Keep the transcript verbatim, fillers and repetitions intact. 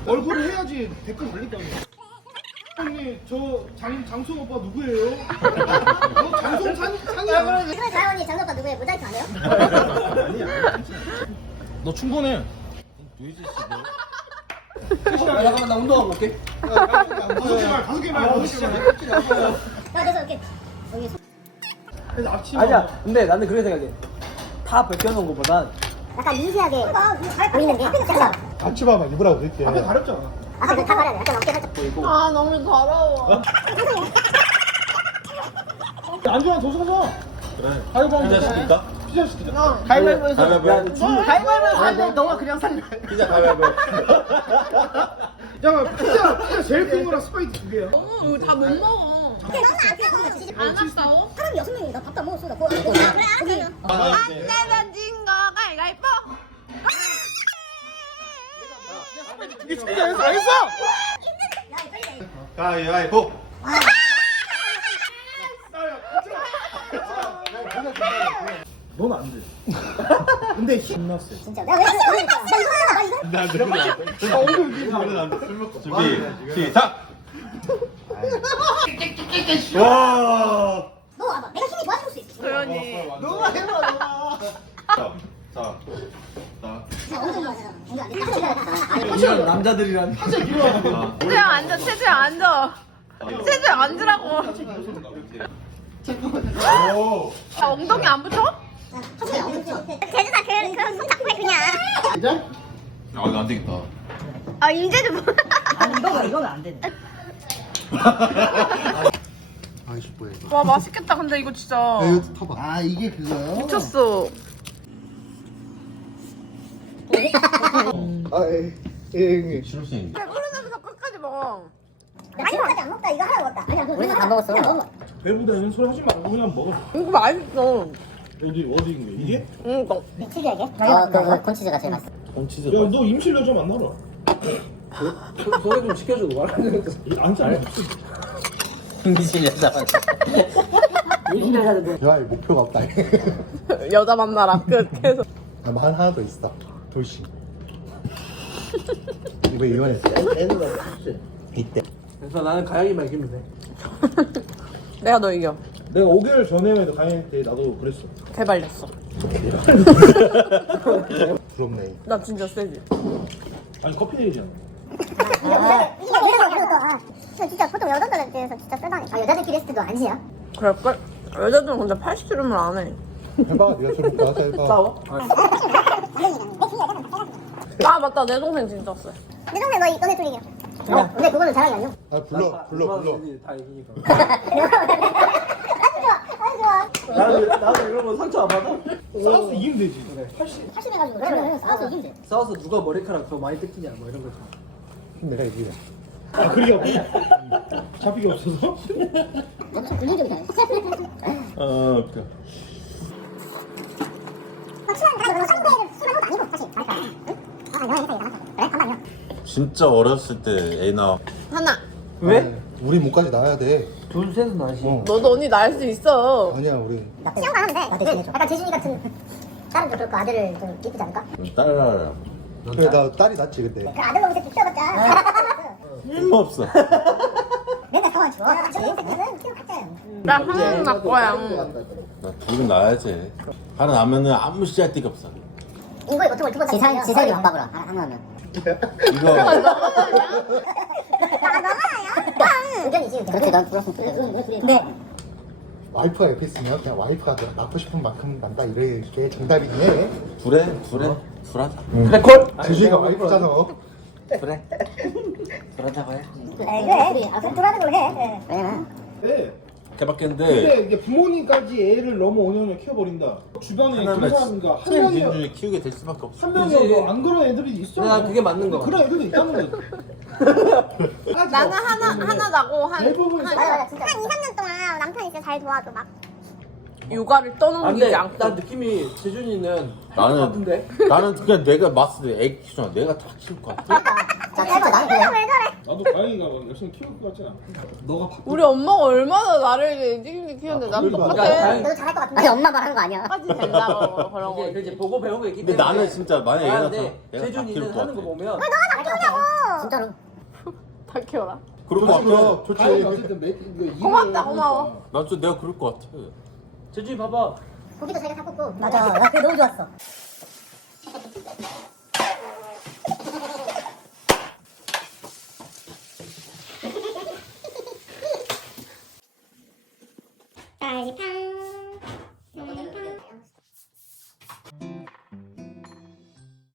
얼굴을 해야지 댓글 달릴 거 아니야. 형님 저 장, 장송 오빠 누구예요? 너 장송 산, 산이야. 그래 자연 언니 장덕 오빠 누구예요? 모자이크 안 해요? 아니야. 너 충분해. 누이지 씨 야, 잠깐만 나 운동하고 올게. 다섯 개만 다섯 개만 다섯 개만. 야 그래서 이렇게 여기 손- 그래서 앞치마. 아니야. 근데 나는 그렇게 생각해. 다 벗겨놓은 것보단 약간 미세하게 보이는 게 약간 앞치마만 입으라고 그랬지. 앞에 가렵잖아. 아까 그다 가려야 돼. 약간 어깨 살짝 보이고. 아 너무 더러워. 안주랑 더 사서. 그래 가위바위보 피자 시킬까? 피자 시키자. 가위바위보에서 가위바위보 해. 가위바위보 살래? 너가 그냥 살래? 피자 가위바위보 야 피자 피자 제일 큰 거랑 스파이크 두 개야. 어, 이거 다 못 먹어. 안 아까워? 사람 여섯 명이 나 밥도 안 먹었어. 나 그거 그래 그래. 안 내면 진거 가위바위보. 이게 진짜에서 안 했어? 가위바위보 넌 안 돼. 근데 힘났어. 진짜 내가 왜 그래? 나 이거 하나 나 이거. 나 그러면 안 돼. 준비 시작 와 너 와봐. 내가 힘이 좋아질 수 있어. 도현이. 너가 해봐 너가. 자, 자, 자. 진짜 엄청 좋아하잖아. 이거 안 돼. 이런 남자들이란. 최주야 앉아. 최주야 앉아. 최주야 앉으라고. 오. 야 엉덩이 안 붙여? 제주다 그 그런 손 잡고 해 그냥. 아 이거 안 되겠다. 아 임재주 뭐? 아니 이거는 이거는 안 되네. 아이씨 뭐야 이거. 와 맛있겠다. 근데 이거 진짜 이거 타봐. 아 이게 그거야? 미쳤어. 아 예. 예 형님. 실험생. 배부르면서 끝까지 먹어. 아직까지 안 먹다. 이거 하나 먹었다. 아니야. 우리도 다 먹었어. 배보다는 소리 하지 말고 그냥 먹어. 이거 맛있어. 어디 어디인 게 이게? 응 이거. 미치게. 어, 그 콘치즈가 제일 맛있어. 콘치즈. 야 너 임실 여자 만나라. 소개 좀 시켜주고 말하는 거. 안 잘해. 미친 여자. 미친 여자들. 야 목표가 없다. 여자 만나라 끝. 계속. 나만 하나 더 있어. 돌씨. 이거 이혼했어. 이때. 그래서 나는 가영이만 이기면 돼. 내가 너 이겨. 내가 오 개월 전에 다닐 때 나도 그랬어. 개발렸어. 부럽네. 나 진짜 세지. 아니 커피 내리잖아. 아, 이거 이거 이거 아, 진짜 보통 여자들에 비해서 진짜 세다니. 아 여자들끼리 했을 때도 아니야. 그럴걸? 여자들은 근데 팔십킬로는 안 해. 해봐. 네가 저렇게 나와서 해봐. 싸워? 아 맞다 내 동생 진짜 세. 내 동생 너 너네 둘이야. 어, 근데 그거는 자랑이 아니야. 아 불러 불러 불러. 다 이기니까. 아주 좋아, 아주 좋아. 나도 나도 이런 거 상처 안 받아? 싸워서 이기면 되지. 팔십 해가지고 그래 그래 싸워서 이기면 돼. 싸워서 누가 머리카락 더 많이 뜯기냐 뭐 이런 거죠. 내가 이기래. 아 그게 없어? 잡히기 없어서? 엄청 근본적이다. 어, 웃겨. 확실한 나 그러면 상대를 술한 것도 아니고 사실. 맞다. 응? 아 영화 이렇게 나갔다. 그래? 반반이야. 진짜 어렸을 때 애 낳아. 하나. 왜? 우리 목까지 나야 돼. 둘 셋은 나지. 어. 너도 언니 낳을 수 있어. 아니야 우리. 시험 가는데 나 대신해줘. 약간 재준이 같은 딸은 좀 그렇고 아들을 좀 이쁘지 않을까? 딸 그래 나 딸이 낫지 근데. 그 아들 놈이 새끼 키워봤자. 쓸모없어. 맨날 가만 줘. 저 새끼는 키워봤자. 나 하나는 낳을 거야. 나 둘은 낳아야지. 하나 낳으면은 아무 시할 데가 없어. 이거에 보통 두번 지살 지살이 반박으로 하나 하면. 이거 아 너무나요? 의견이지. 그렇지 난 그렇습 근데 와이프가 옆에 있으면 그냥 와이프가 내가 낳고 싶은 만큼 난다 이게 정답이긴 해. 둘에 둘에 둘하자. 그래 콜. 재준이가 와이프잖아. 그래. 둘하자고 해. 그래 우리 앞으로 돌아가는 걸로 해. 왜냐면 네. 개밖인데 근데 이게 부모님까지 애를 너무 오 년을 키워버린다. 주변에 그 사람인가 한 하나는 명이 기준에 키우게 될 수밖에 없어. 한 명이 안 그런 애들이 있어. 나 그게 맞는 거 그런 애들도 있다는 거지. 나는 하나 하나 낳고 한, 대부분 한 맞아 맞아 진짜 한 이, 삼 년 동안 남편이 진짜 잘 도와줘 막. 육아를 안돼. 떠넘기지 않고. 나 느낌이 재준이는 할것 나는 같은데. 나는 그냥 내가 봤을 때 애 키우잖아. 내가 다 키울 것 같아. 자 진짜 나는 그래. 왜 저래? 나도 가야 고양이가 막 열심히 키울 것 같지 않아. 너가 바꿔. 우리 엄마가 얼마나 나를 책임지 키우는데 나도 그러니까. 똑같아. 야, 너도 잘할 것 같은데. 아니 엄마 말하는 거 아니야. 까지 된다고 그런 이게 거. 이제 보고 배운 거 있기 근데 때문에. 나는 진짜 만약 얘가 아, 나서 근데 얘가 다 재준이는 키울 것 하는 거 같아. 보면 다 키우냐고. 진짜로. 다 키워라. 그럴 것 같아. 좋지. 아니, 어쨌든 매, 이거 일을 고맙다, 하니까. 고마워. 나 진짜 내가 그럴 것 같아. 재준이 봐봐. 고기도 자기가 사 굽고. 맞아. 나 그게 너무 좋았어. 딸기탕